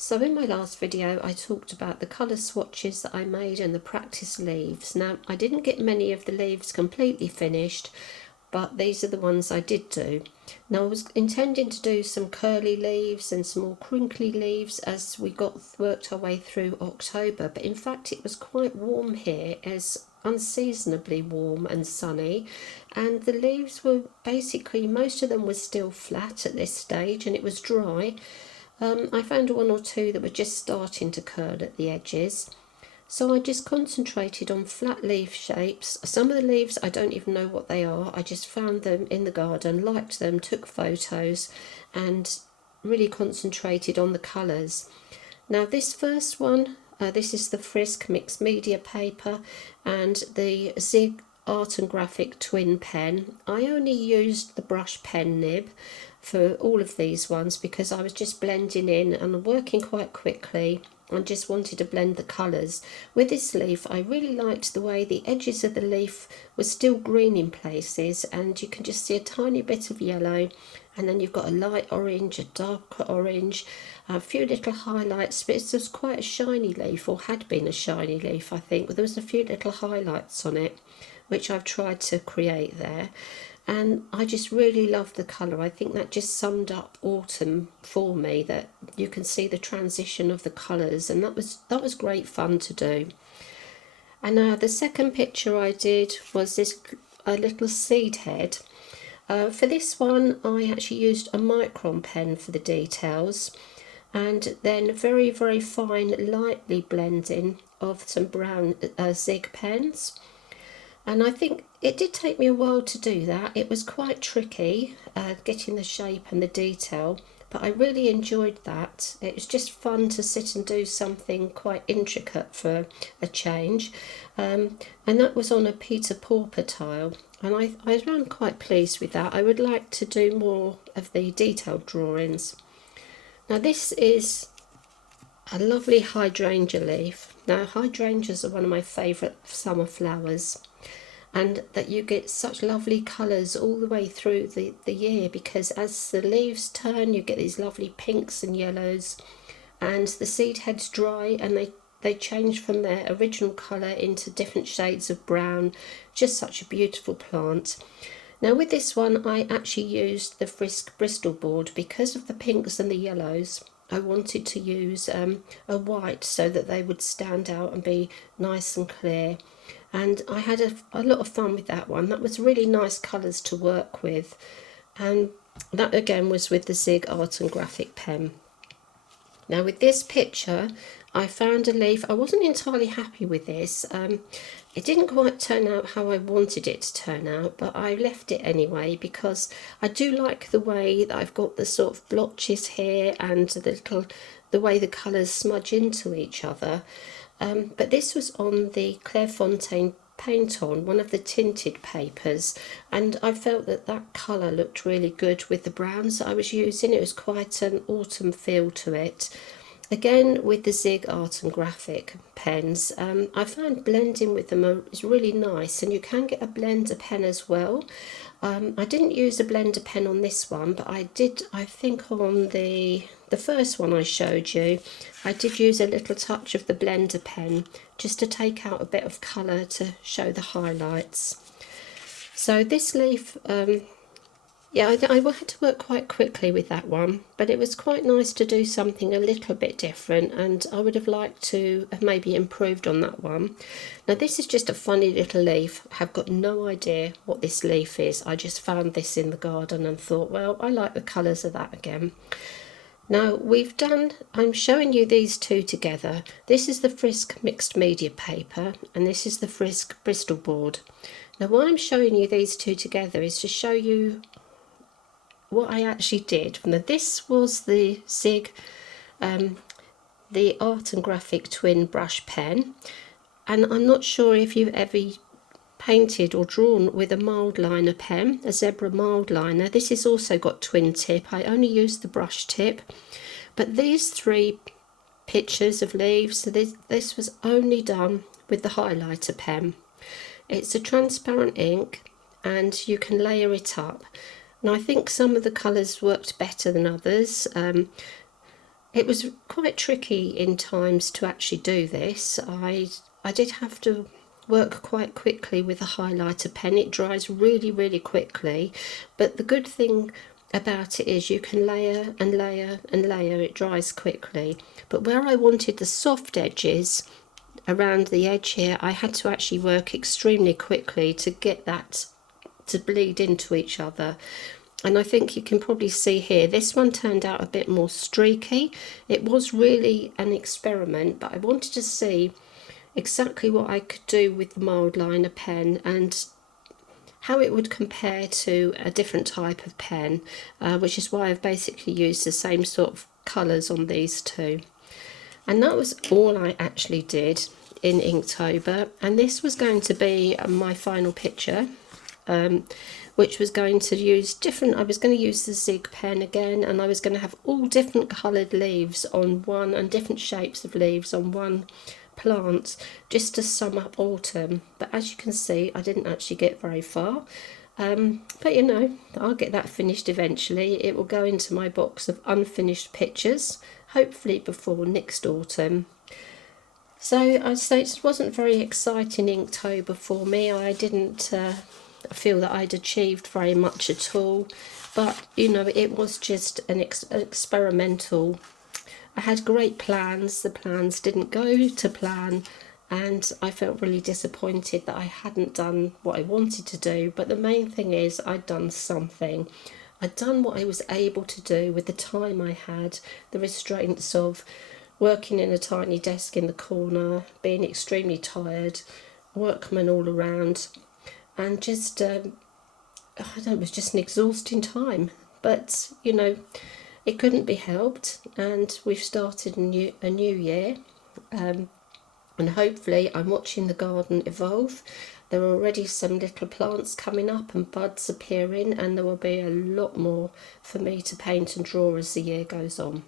So in my last video I talked about the colour swatches that I made and the practice leaves. Now I didn't get many of the leaves completely finished, but these are the ones I did do. Now I was intending to do some curly leaves and some more crinkly leaves as we worked our way through October, but in fact it was quite warm here, as unseasonably warm and sunny, and the leaves were basically, most of them were still flat at this stage and it was dry. I found one or two that were just starting to curl at the edges. So I just concentrated on flat leaf shapes. Some of the leaves I don't even know what they are. I just found them in the garden, liked them, took photos and really concentrated on the colours. Now this first one, this is the Frisk mixed media paper and the Zig Art and Graphic twin pen. I only used the brush pen nib for all of these ones because I was just blending in and working quite quickly and just wanted to blend the colours. With this leaf I really liked the way the edges of the leaf were still green in places, and you can just see a tiny bit of yellow, and then you've got a light orange, a darker orange, a few little highlights, but it's just quite a shiny leaf, or had been a shiny leaf I think, but there was a few little highlights on it which I've tried to create there. And I just really love the colour. I think that just summed up autumn for me, that you can see the transition of the colours, and that was great fun to do. And now the second picture I did was this a little seed head. For this one I actually used a Micron pen for the details, and then very fine lightly blending of some brown Zig pens. And I think it did take me a while to do that. It was quite tricky getting the shape and the detail, but I really enjoyed that. It was just fun to sit and do something quite intricate for a change. And that was on a Peter Pauper tile, and I am quite pleased with that. I would like to do more of the detailed drawings. Now this is a lovely hydrangea leaf. Now hydrangeas are one of my favourite summer flowers, and that you get such lovely colours all the way through the year, because as the leaves turn you get these lovely pinks and yellows, and the seed heads dry and they change from their original colour into different shades of brown. Just such a beautiful plant. Now with this one I actually used the Frisk Bristol board because of the pinks and the yellows. I wanted to use a white so that they would stand out and be nice and clear, and I had a lot of fun with that one. That was really nice colours to work with, and that again was with the Zig Art and Graphic pen. Now with this picture I found a leaf. I wasn't entirely happy with this. It didn't quite turn out how I wanted it to turn out, but I left it anyway because I do like the way that I've got the sort of blotches here and the way the colours smudge into each other. But this was on the Clairefontaine paint on, one of the tinted papers, and I felt that that colour looked really good with the browns that I was using. It was quite an autumn feel to it. Again with the Zig Art and Graphic pens, I find blending with them is really nice, and you can get a blender pen as well. I didn't use a blender pen on this one, but I did, I think on the first one I showed you, I did use a little touch of the blender pen just to take out a bit of colour to show the highlights. So this leaf, yeah, I had to work quite quickly with that one, but it was quite nice to do something a little bit different, and I would have liked to have maybe improved on that one. Now this is just a funny little leaf. I have got no idea what this leaf is. I just found this in the garden and thought, well, I like the colours of that again. Now I'm showing you these two together. This is the Frisk mixed media paper and this is the Frisk Bristol board. Now why I'm showing you these two together is to show you what I actually did. Now this was the Zig, the Art and Graphic twin brush pen, and I'm not sure if you've ever painted or drawn with a Mildliner pen, a zebra Mildliner. This has also got twin tip. I only used the brush tip, but these three pictures of leaves, so this was only done with the highlighter pen. It's a transparent ink and you can layer it up. Now I think some of the colours worked better than others. It was quite tricky in times to actually do this. I did have to work quite quickly with a highlighter pen. It dries really, really quickly, but the good thing about it is you can layer and layer and layer. It dries quickly. But where I wanted the soft edges around the edge here, I had to actually work extremely quickly to get that to bleed into each other. And I think you can probably see here, this one turned out a bit more streaky. It was really an experiment, but I wanted to see exactly what I could do with the Mildliner pen and how it would compare to a different type of pen, which is why I've basically used the same sort of colours on these two. And that was all I actually did in Inktober, and this was going to be my final picture, which was going to use different, I was going to use the Zig pen again, and I was going to have all different coloured leaves on one, and different shapes of leaves on one plant, just to sum up autumn. But as you can see, I didn't actually get very far. But you know, I'll get that finished eventually. It will go into my box of unfinished pictures, hopefully before next autumn. So I'd say it wasn't very exciting Inktober for me. I didn't feel that I'd achieved very much at all, but you know, it was just an experimental. I had great plans, the plans didn't go to plan, and I felt really disappointed that I hadn't done what I wanted to do. But the main thing is I'd done something. I'd done what I was able to do with the time I had, the restraints of working in a tiny desk in the corner, being extremely tired, workmen all around, and just I don't know, it was just an exhausting time. But you know, it couldn't be helped, and we've started a new year, and hopefully I'm watching the garden evolve. There are already some little plants coming up and buds appearing, and there will be a lot more for me to paint and draw as the year goes on.